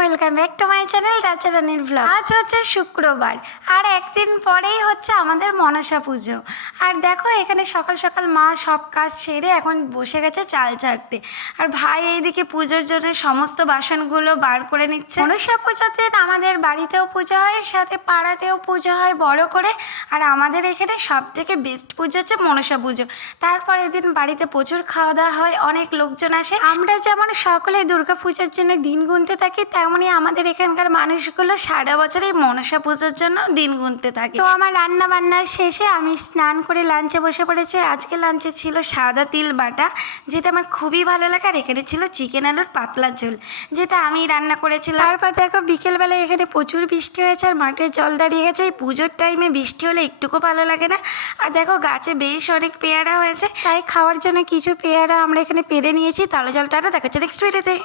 Welcome back to my channel রাজা রানীর blog. আজ হচ্ছে শুক্রবার আর একদিন পরেই হচ্ছে আমাদের মনসা পুজো। আর দেখো এখানে সকাল সকাল মা সব কাজ সেরে এখন বসে গেছে চাল ছাড়তে, আর ভাই এইদিকে পুজোর জন্য সমস্ত বাসনগুলো বার করে নিচ্ছে। মনসা পুজোতে আমাদের বাড়িতেও পুজো হয়, সাথে পাড়াতেও পুজো হয় বড় করে। আর আমাদের এখানে সব থেকে বেস্ট পুজো হচ্ছে মনসা পুজো। তারপর এদিন বাড়িতে প্রচুর খাওয়া দাওয়া হয়, অনেক লোকজন আসে। আমরা যেমন সকলে দুর্গা পুজোর জন্য দিন গুনতে থাকি, তেমনই আমাদের এখানকার মানুষগুলো সারা বছর এই মনসা পুজোর জন্য দিন গুনতে থাকে। তো আমার রান্না বান্নার শেষে আমি স্নান করে লাঞ্চে বসে পড়েছি। আজকে লাঞ্চে ছিল সাদা তিল বাটা, যেটা আমার খুবই ভালো লাগে। আর এখানে ছিল চিকেন আলুর পাতলা ঝোল, যেটা আমি রান্না করেছিলাম। তারপর দেখো বিকেলবেলায় এখানে প্রচুর বৃষ্টি হয়েছে আর মাঠে জল দাঁড়িয়ে গেছে। এই পুজোর টাইমে বৃষ্টি হলে একটুকু ভালো লাগে না। আর দেখো গাছে বেশ অনেক পেয়ারা হয়েছে, তাই খাওয়ার জন্য কিছু পেয়ারা আমরা এখানে পেরে নিয়েছি। তাহলে জলটা দেখা যাচ্ছে নেক্সট ভিডিওতে।